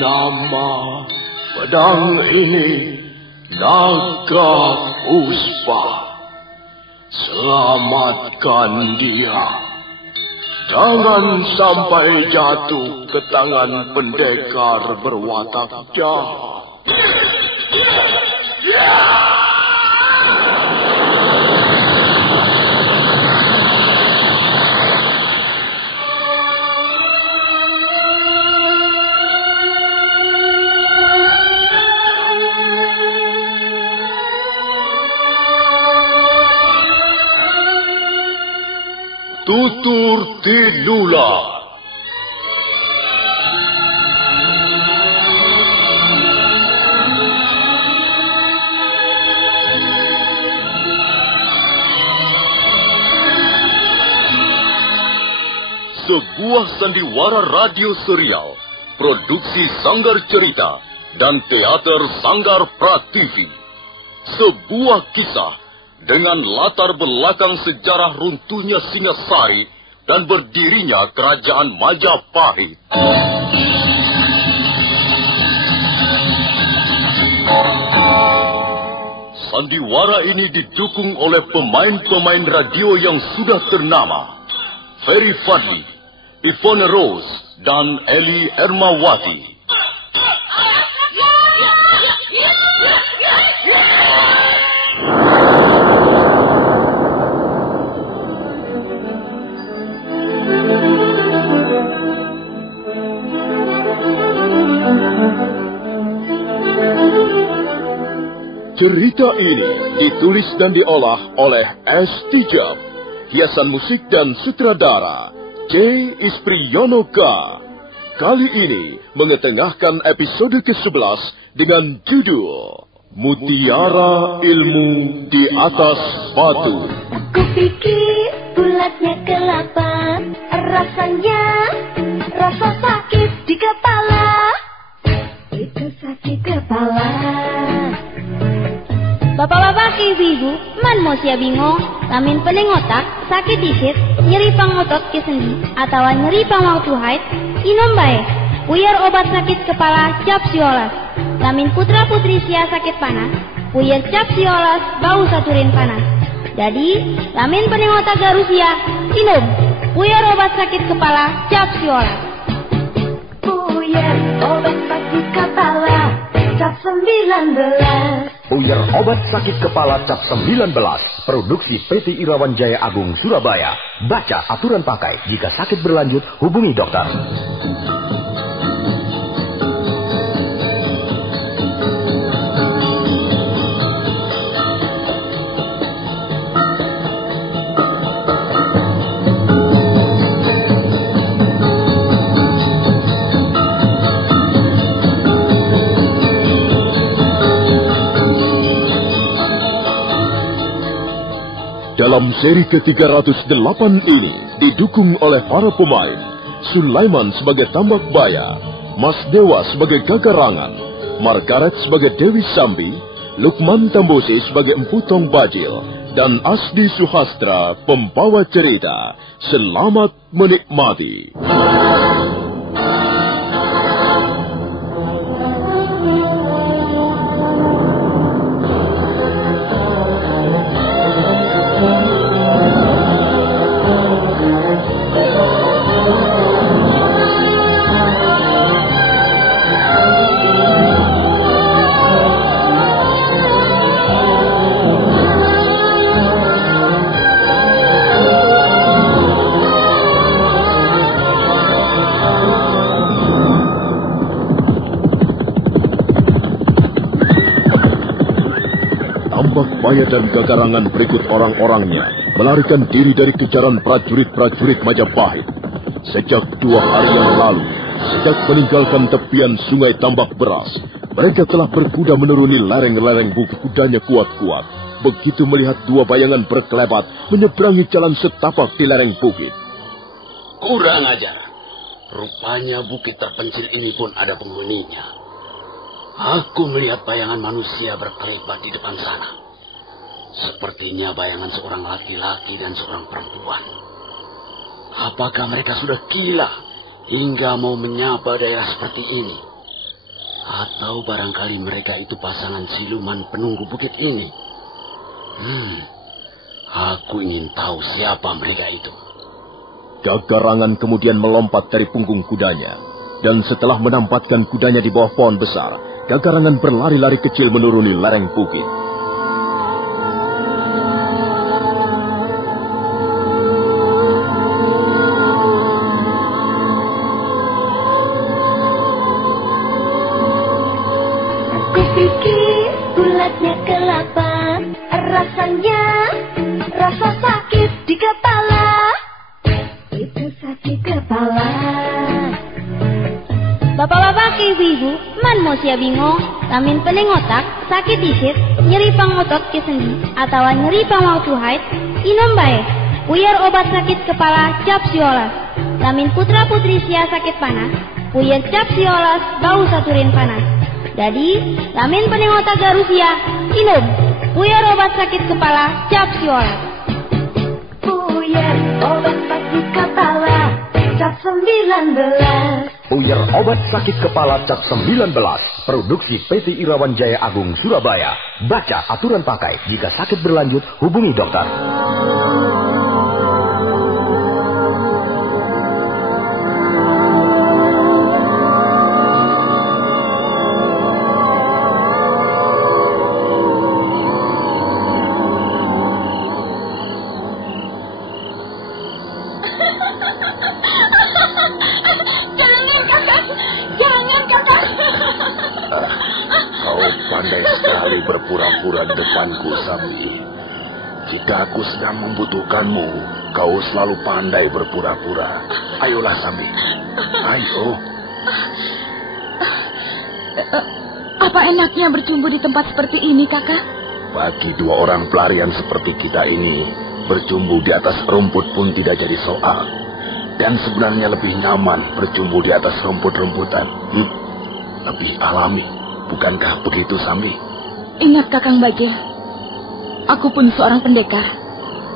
Nama pedang ini Naga Puspa. Selamatkan dia. Jangan sampai jatuh ke tangan pendekar berwatak jahat. Tutur Tinula. Sebuah sandiwara radio serial, produksi Sanggar Cerita dan Teater Sanggar Prativi. Sebuah kisah dengan latar belakang sejarah runtuhnya Singasari dan berdirinya Kerajaan Majapahit. Sandiwara ini didukung oleh pemain-pemain radio yang sudah ternama. Ferry Fadli, Ivone Rose, dan Eli Ermawati. Cerita ini ditulis dan diolah oleh S. Tijab, hiasan musik dan sutradara C. Ispriyonoka. Kali ini mengetengahkan episode ke-11 dengan judul Mutiara Ilmu di Atas Batu. Kupikir bulatnya kelapa, rasanya rasa sakit di kepala. Itu sakit kepala. Bapak-bapak, ibu-ibu, man mau sia bingung, lamin pening otak, sakit disit, nyeri pangotot ke sendi, atau nyeri pangwau haid, inom bae, puyer obat sakit kepala cap siolas. Lamin putra-putri sia sakit panas, puyer cap siolas bau saturin panas. Jadi, lamin pening otak garusia, inom, puyer obat sakit kepala cap siolas. Puyer obat sakit kepala cap 19. Puyer obat sakit kepala cap 19. Produksi PT Irawan Jaya Agung Surabaya. Baca aturan pakai. Jika sakit berlanjut, hubungi dokter. Dalam seri ke-308 ini didukung oleh para pemain Sulaiman sebagai Tambak Baya, Mas Dewa sebagai Gagarangan, Margaret sebagai Dewi Sambi, Lukman Tambosi sebagai Empu Tong Bajil, dan Asdi Suhastra pembawa cerita. Selamat menikmati. Baya dan Gagarangan berikut orang-orangnya melarikan diri dari kejaran prajurit-prajurit Majapahit. Sejak 2 hari yang lalu, sejak meninggalkan tepian sungai Tambak Beras, mereka telah berkuda menuruni lereng-lereng bukit. Kudanya kuat-kuat. Begitu melihat 2 bayangan berkelebat menyeberangi jalan setapak di lereng bukit. Kurang ajar. Rupanya bukit terpencil ini pun ada penghuninya. Aku melihat bayangan manusia berkelebat di depan sana. Sepertinya bayangan seorang laki-laki dan seorang perempuan. Apakah mereka sudah gila hingga mau menyapa daerah seperti ini? Atau barangkali mereka itu pasangan siluman penunggu bukit ini. Aku ingin tahu siapa mereka itu. Gagarangan kemudian melompat dari punggung kudanya. Dan setelah menampatkan kudanya di bawah pohon besar, Gagarangan berlari-lari kecil menuruni lereng bukit. Kupikir bulatnya kelapa, rasanya rasa sakit di kepala. Itu sakit kepala. Bapak-bapak ke ibu-ibu, man mau sia bingung, lamin pening otak, sakit disit, nyeri pang otot ke sendi, atau nyeri pang mau haid, inom bae. Puyar obat sakit kepala cap siolas. Lamin putra-putri sia sakit panas, puyar cap siolas bau saturin panas. Jadi, lamin pening otak garusia, inom. Puyar obat sakit kepala cap siolas. Puyar obat sakit kepala cap 19. Puyar obat sakit kepala cap 19. Produksi PT Irawan Jaya Agung Surabaya. Baca aturan pakai. Jika sakit berlanjut, hubungi dokter. Pandai sekali berpura-pura di depanku, Sambi. Jika aku sedang membutuhkanmu, kau selalu pandai berpura-pura. Ayolah, Sambi. Ayo. Apa enaknya bercumbu di tempat seperti ini, Kakak? Bagi dua orang pelarian seperti kita ini, bercumbu di atas rumput pun tidak jadi soal. Dan sebenarnya lebih nyaman bercumbu di atas rumput-rumputan. Lebih alami. Bukankah begitu, Sambi? Ingat, Kakang Bajil. Aku pun seorang pendekar.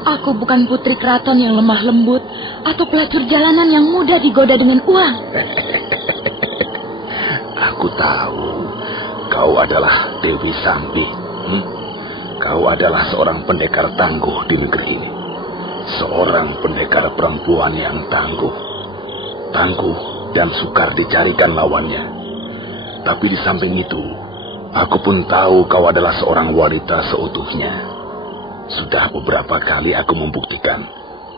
Aku bukan putri keraton yang lemah lembut atau pelacur jalanan yang mudah digoda dengan uang. Aku tahu. Kau adalah Dewi Sambi. Kau adalah seorang pendekar tangguh di negeri ini. Seorang pendekar perempuan yang tangguh. Tangguh dan sukar dicarikan lawannya. Tapi di samping itu, aku pun tahu kau adalah seorang wanita seutuhnya. Sudah beberapa kali aku membuktikan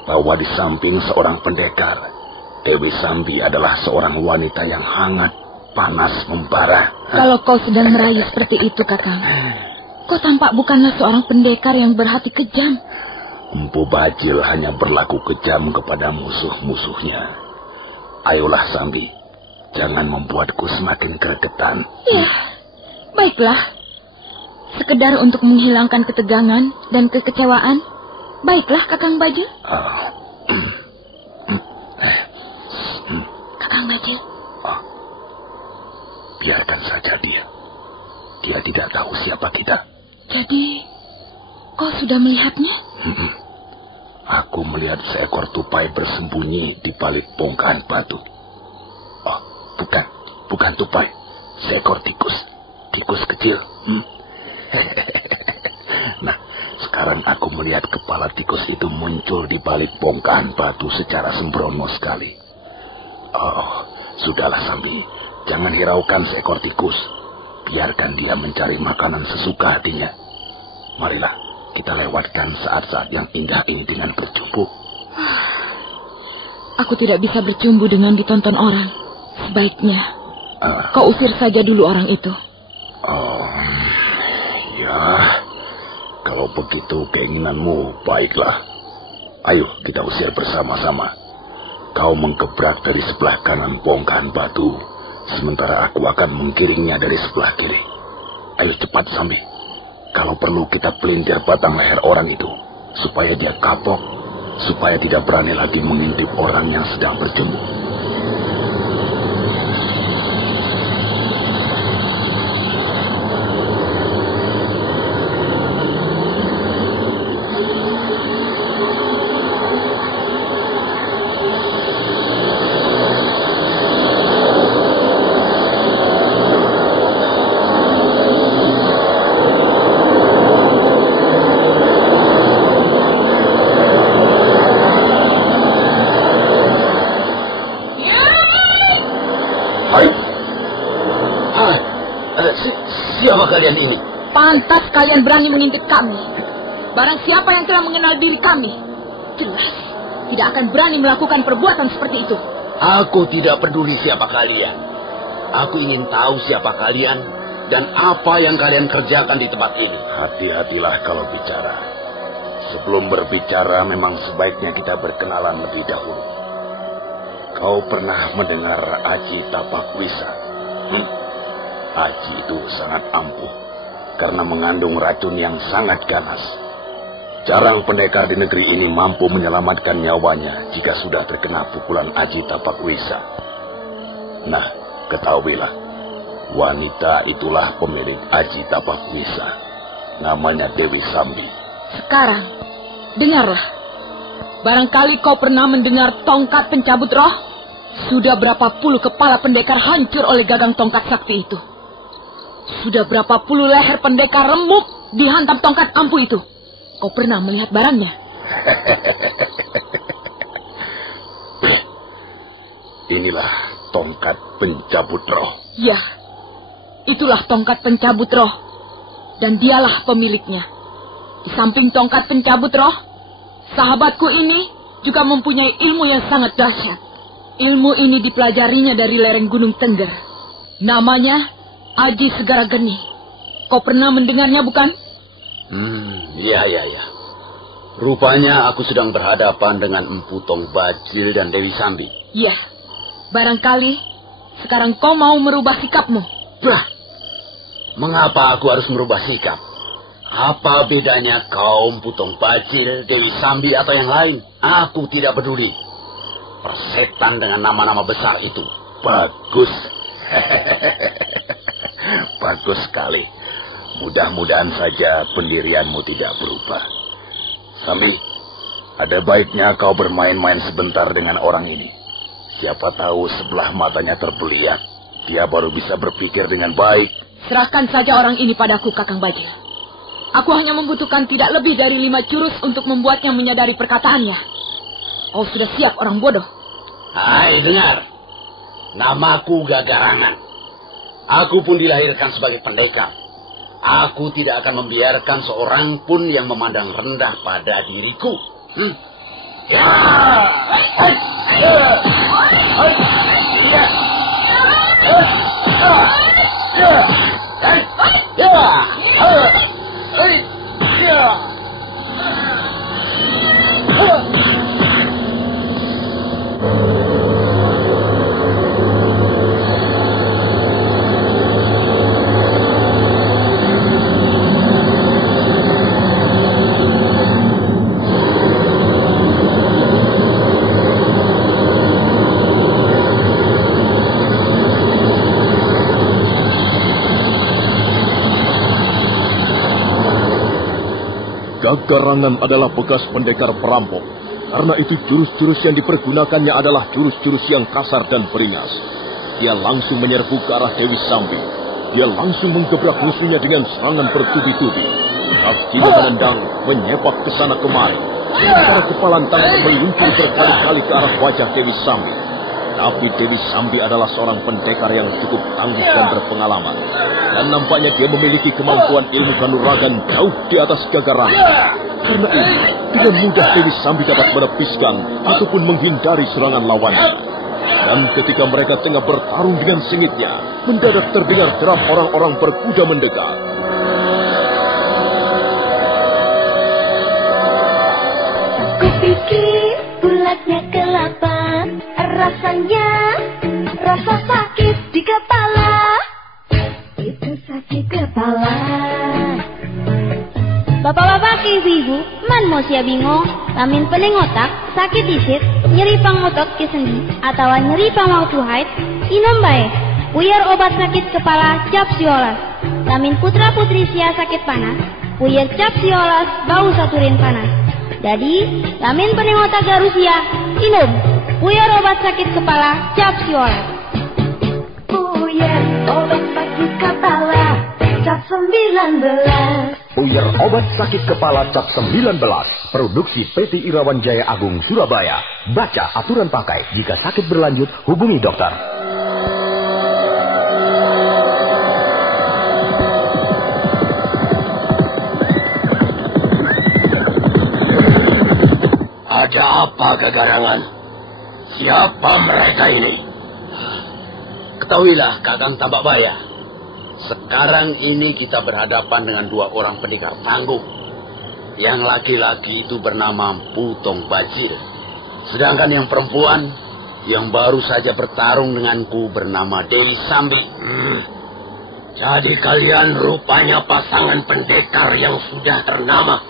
bahwa di samping seorang pendekar, Dewi Sambi adalah seorang wanita yang hangat, panas, membara. Kalau kau sedang merayu seperti itu, Kakang, kau tampak bukanlah seorang pendekar yang berhati kejam. Empu Bajil hanya berlaku kejam kepada musuh-musuhnya. Ayolah, Sambi. Jangan membuatku semakin gregetan. Ya, baiklah. Sekedar untuk menghilangkan ketegangan dan kekecewaan. Baiklah, Kakang Bajil. Kakang Bajil. Biarkan saja dia. Dia tidak tahu siapa kita. Jadi, kau sudah melihatnya? Aku melihat seekor tupai bersembunyi di balik bongkahan batu. Bukan tupai. Seekor tikus. Tikus kecil. Nah, sekarang aku melihat kepala tikus itu muncul di balik bongkahan batu secara sembrono sekali. Sudahlah, Sambi. Jangan hiraukan seekor tikus. Biarkan dia mencari makanan sesuka hatinya. Marilah, kita lewatkan saat-saat yang indah ini dengan bercumbu. Aku tidak bisa bercumbu dengan ditonton orang. Sebaiknya kau usir saja dulu orang itu. Ya, kalau begitu keinginanmu, baiklah. Ayo kita usir bersama-sama. Kau menggebrak dari sebelah kanan bongkahan batu, sementara aku akan menggiringnya dari sebelah kiri. Ayo cepat, Sambi. Kalau perlu kita pelintir batang leher orang itu, supaya dia kapok, supaya tidak berani lagi mengintip orang yang sedang bercumbu. Siapa kalian ini? Pantas kalian berani mengintip kami. Barang siapa yang telah mengenal diri kami, jelas tidak akan berani melakukan perbuatan seperti itu. Aku tidak peduli siapa kalian. Aku ingin tahu siapa kalian dan apa yang kalian kerjakan di tempat ini. Hati-hatilah kalau bicara. Sebelum berbicara memang sebaiknya kita berkenalan lebih dahulu. Kau pernah mendengar Aji Tapakwisa? Aji itu sangat ampuh karena mengandung racun yang sangat ganas. Jarang pendekar di negeri ini mampu menyelamatkan nyawanya jika sudah terkena pukulan Aji Tapakwisa. Nah, ketahuilah, wanita itulah pemilik Aji Tapakwisa. Namanya Dewi Sambi. Sekarang, dengarlah. Barangkali kau pernah mendengar tongkat pencabut roh? Sudah berapa puluh kepala pendekar hancur oleh gagang tongkat sakti itu. Sudah berapa puluh leher pendekar remuk dihantam tongkat ampuh itu. Kau pernah melihat barangnya? Inilah tongkat pencabut roh. Ya, itulah tongkat pencabut roh. Dan dialah pemiliknya. Di samping tongkat pencabut roh, sahabatku ini juga mempunyai ilmu yang sangat dahsyat. Ilmu ini dipelajarinya dari lereng Gunung Tengger. Namanya Aji Segara Geni. Kau pernah mendengarnya bukan? Iya. Rupanya aku sedang berhadapan dengan Empu Tong Bajil dan Dewi Sambi. Iya. Barangkali sekarang kau mau merubah sikapmu. Bah, mengapa aku harus merubah sikap? Apa bedanya kau Empu Tong Bajil, Dewi Sambi atau yang lain? Aku tidak peduli. Persetan dengan nama-nama besar itu. Bagus. Bagus sekali. Mudah-mudahan saja pendirianmu tidak berubah. Sambi, ada baiknya kau bermain-main sebentar dengan orang ini. Siapa tahu sebelah matanya terbeliak. Dia baru bisa berpikir dengan baik. Serahkan saja orang ini padaku, Kakang Bajil. Aku hanya membutuhkan tidak lebih dari 5 jurus untuk membuatnya menyadari perkataannya. Kau sudah siap, orang bodoh? Hai, dengar. Namaku Gagarangan. Aku pun dilahirkan sebagai pendekar. Aku tidak akan membiarkan seorang pun yang memandang rendah pada diriku. Gagarangan adalah bekas pendekar perampok. Karena itu jurus-jurus yang dipergunakannya adalah jurus-jurus yang kasar dan beringas. Dia langsung menyerbu ke arah Dewi Sambi. Dia langsung menggebrak musuhnya dengan serangan bertubi-tubi. Kakinya menendang, menyepak ke sana kemari. Sementara kepalan tangan meluncur berkali-kali ke arah wajah Dewi Sambi. Tapi Dewi Sambi adalah seorang pendekar yang cukup tangguh dan berpengalaman. Dan nampaknya dia memiliki kemampuan ilmu kanuragan jauh di atas Gagarangan. Karena itu, dengan mudah Dewi Sambi dapat menepiskan ataupun menghindari serangan lawannya. Dan ketika mereka tengah bertarung dengan sengitnya, mendadak terdengar derap orang-orang berkuda mendekat. Kupikir bulatnya kelapa, rasanya rasa sakit di kepala. Itu sakit kepala. Bapak-bapak ibu-ibu, man mau sia bingung, lamin pening otak, sakit disit, nyeri pangotot ke sendi, atau nyeri pangau haid, inom bae. Puyar obat sakit kepala cap siolas. Lamin putra putri sia sakit panas, puyar cap siolas bau saturin panas. Jadi, lamin pening otak garusia, inom. Puyar obat sakit kepala cap siolas. Puyar obat sakit kepala cap 19. Puyar obat sakit kepala cap 19. Produksi PT Irawan Jaya Agung Surabaya. Baca aturan pakai. Jika sakit berlanjut, hubungi dokter. Ada apa, Gagarangan? Siapa mereka ini? Ketahuilah, Kakang Tambakbaya. Sekarang ini kita berhadapan dengan dua orang pendekar tangguh. Yang laki-laki itu bernama Mpu Tong Bajil. Sedangkan yang perempuan yang baru saja bertarung denganku bernama Dewi Sambi. Jadi kalian rupanya pasangan pendekar yang sudah ternama.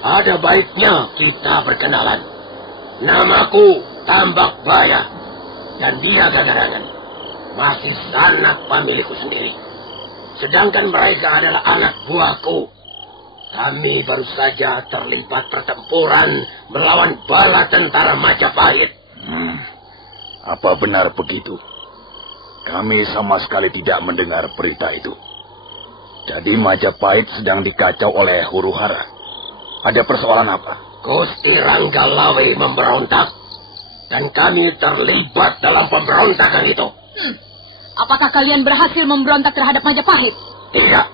Ada baiknya kita berkenalan. Namaku Tambakbaya. Dan dia Gagarangan. Masih sanak pemilikku sendiri. Sedangkan mereka adalah anak buahku. Kami baru saja terlibat pertempuran melawan bala tentara Majapahit. Apa benar begitu? Kami sama sekali tidak mendengar berita itu. Jadi Majapahit sedang dikacau oleh huru-hara. Ada persoalan apa? Gusti Ranggalawe memberontak. Dan kami terlibat dalam pemberontakan itu. Apakah kalian berhasil memberontak terhadap Majapahit? Tidak.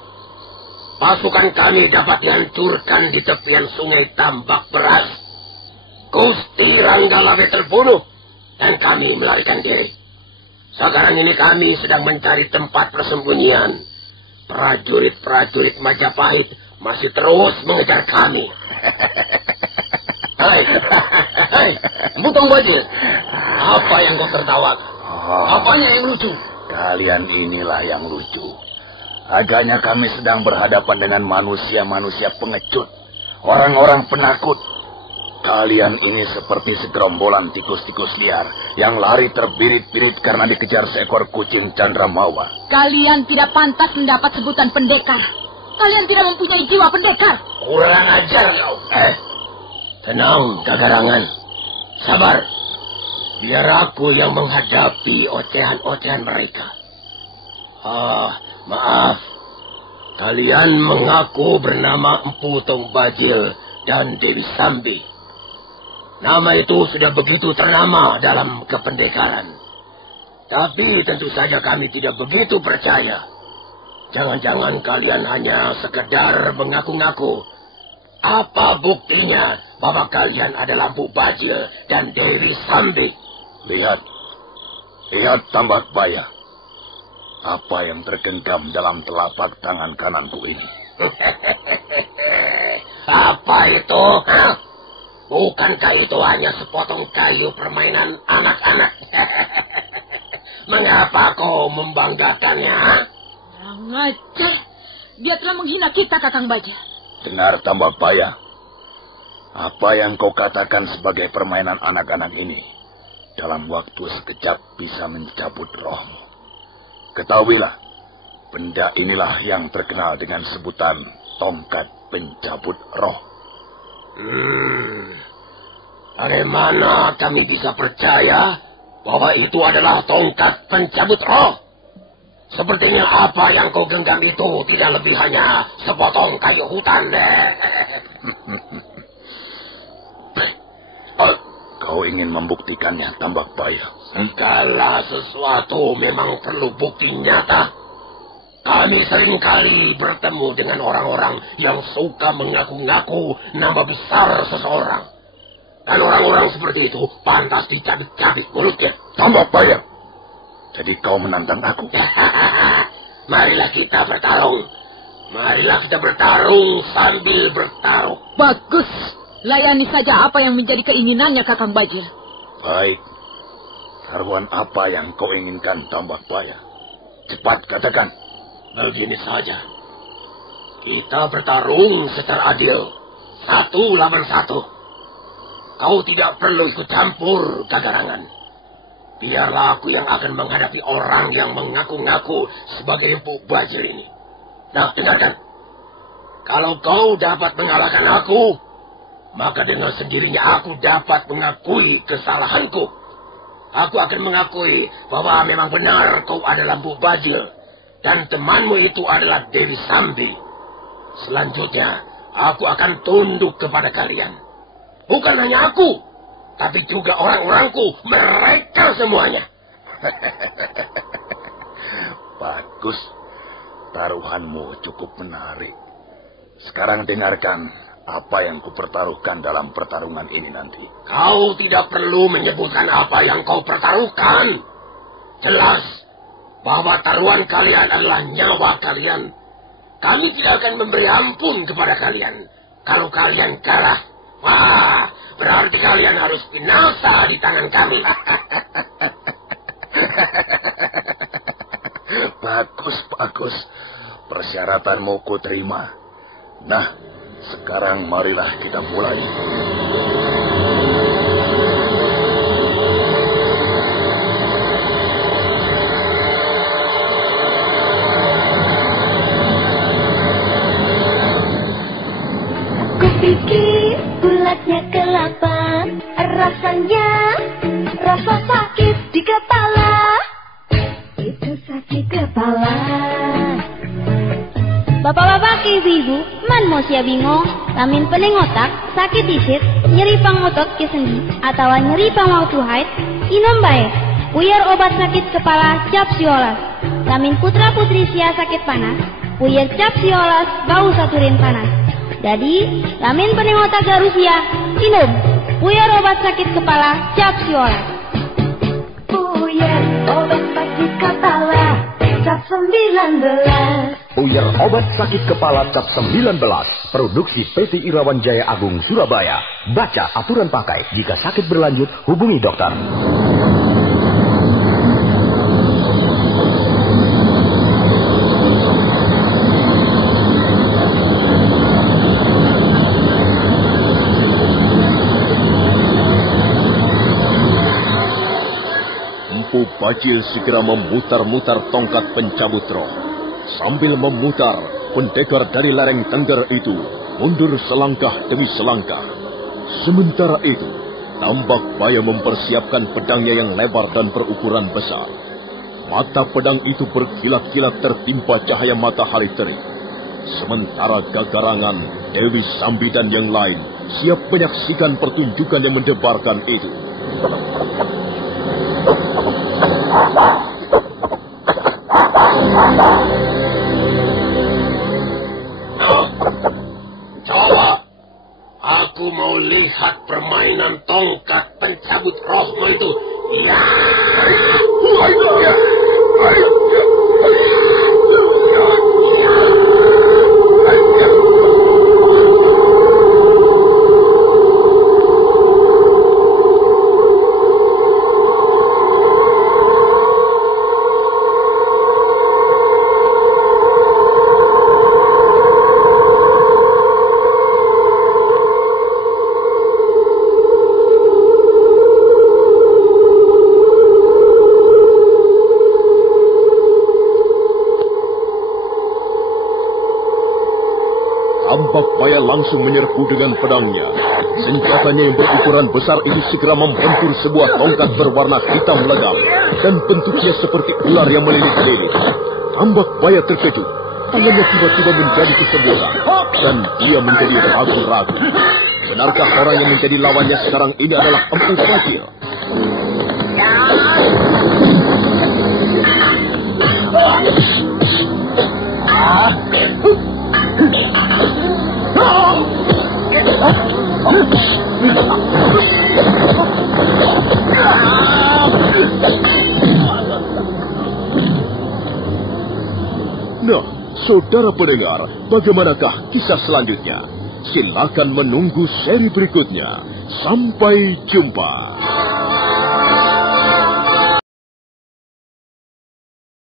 Pasukan kami dapat dihancurkan di tepian sungai Tambak Beras. Gusti Ranggalawe terbunuh. Dan kami melarikan diri. Sekarang ini kami sedang mencari tempat persembunyian. Prajurit-prajurit Majapahit masih terus mengejar kami. Hai, Mpu Tong Bajil. Apa yang kau tertawakan? Apanya yang lucu? Kalian inilah yang lucu. Agaknya kami sedang berhadapan dengan manusia-manusia pengecut. Orang-orang penakut. Kalian ini seperti segerombolan tikus-tikus liar yang lari terbirit-birit karena dikejar seekor kucing Candramawa. Kalian tidak pantas mendapat sebutan pendekar. Kalian tidak mempunyai jiwa pendekar. Kurang ajar kau. Tenang, Gagarangan. Sabar. Biar aku yang menghadapi ocehan-ocehan mereka. Maaf. Kalian mengaku bernama Mpu Tong Bajil dan Dewi Sambi. Nama itu sudah begitu ternama dalam kependekaran. Tapi tentu saja kami tidak begitu percaya. Jangan-jangan kalian hanya sekedar mengaku-ngaku. Apa buktinya bahwa kalian adalah Mpu Bajil dan Dewi Sambi? Lihat Tambakbaya. Apa yang tergenggam dalam telapak tangan kananku ini? Apa itu? Bukankah itu hanya sepotong kayu permainan anak-anak? Mengapa kau membanggakannya? Kurang ajar. Dia telah menghina kita, Kakang Bajil. Dengar Tambakbaya. Apa yang kau katakan sebagai permainan anak-anak ini, dalam waktu sekejap bisa mencabut rohmu. Ketahuilah, benda inilah yang terkenal dengan sebutan tongkat pencabut roh. Bagaimana kami bisa percaya bahwa itu adalah tongkat pencabut roh? Sepertinya apa yang kau genggam itu tidak lebih hanya sepotong kayu hutan. Kau ingin membuktikannya, Tambakbaya? Segala sesuatu memang perlu bukti nyata. Kami seringkali bertemu dengan orang-orang yang suka mengaku-ngaku nama besar seseorang. Dan orang-orang seperti itu pantas dicabik-cabik mulutnya. Tambakbaya, jadi kau menantang aku? Marilah kita bertarung. Marilah kita bertarung sambil bertaruh. Bagus. Layani saja apa yang menjadi keinginannya, Kakang Bajil. Baik. Taruhan apa yang kau inginkan, Tambakbaya? Cepat katakan. Begini saja. Kita bertarung secara adil. 1 lawan 1. Kau tidak perlu ikut campur, Gagarangan. Biarlah aku yang akan menghadapi orang yang mengaku-ngaku sebagai Mpu Bajil ini. Nah, dengarkan. Kalau kau dapat mengalahkan aku, maka dengan sendirinya aku dapat mengakui kesalahanku. Aku akan mengakui bahwa memang benar kau adalah Mpu Bajil. Dan temanmu itu adalah Dewi Sambi. Selanjutnya, aku akan tunduk kepada kalian. Bukan hanya aku, tapi juga orang-orangku, mereka semuanya. Bagus. Taruhanmu cukup menarik. Sekarang dengarkan apa yang kupertaruhkan dalam pertarungan ini nanti. Kau tidak perlu menyebutkan apa yang kau pertaruhkan. Jelas bahwa taruhan kalian adalah nyawa kalian. Kami tidak akan memberi ampun kepada kalian. Kalau kalian kalah, wah, berarti kalian harus binasa di tangan kami. Bagus. Persyaratanmu ku terima. Nah, sekarang marilah kita mulai. Kupikir bulatnya kelapa, rasanya rasa sakit di kepala. Itu sakit kepala. Bapak-bapak ke ibu-ibu, man mo siya bingung, lamin pening otak, sakit disit, nyeri pang otot ke sendi, atau nyeri pang mau tuhait, inom bae, puyar obat sakit kepala cap siolas. Lamin putra-putri sia sakit panas, puyar cap siolas bau saturin panas. Jadi, lamin pening otak garusia, inom, puyar obat sakit kepala cap siolas. Puyar obat sakit kepala cap 19. Puyar obat sakit kepala cap 19. Produksi PT Irawan Jaya Agung Surabaya. Baca aturan pakai. Jika sakit berlanjut, hubungi dokter. Empu Bajil segera memutar-mutar tongkat pencabut roh. Sambil memutar, pendekar dari lereng Tengger itu mundur selangkah demi selangkah. Sementara itu, Tambak Baya mempersiapkan pedangnya yang lebar dan berukuran besar. Mata pedang itu berkilat-kilat tertimpa cahaya matahari terik. Sementara Gagarangan, Dewi Sambi dan yang lain siap menyaksikan pertunjukan yang mendebarkan itu. Coba, aku mau lihat permainan tongkat pencabut rohmu itu. Ya. Tambak Baya langsung menyerbu dengan pedangnya. Senjatanya yang berukuran besar itu segera membentur sebuah tongkat berwarna hitam legam dan bentuknya seperti ular yang melilit-lilit. Tambak Baya terkejut. Tangannya tiba-tiba menjadi kesemburan dan dia menjadi ragu-ragu. Benarkah orang yang menjadi lawannya sekarang ini adalah Empu Bajil? Nah, saudara pendengar, bagaimanakah kisah selanjutnya? Silakan menunggu seri berikutnya. Sampai jumpa.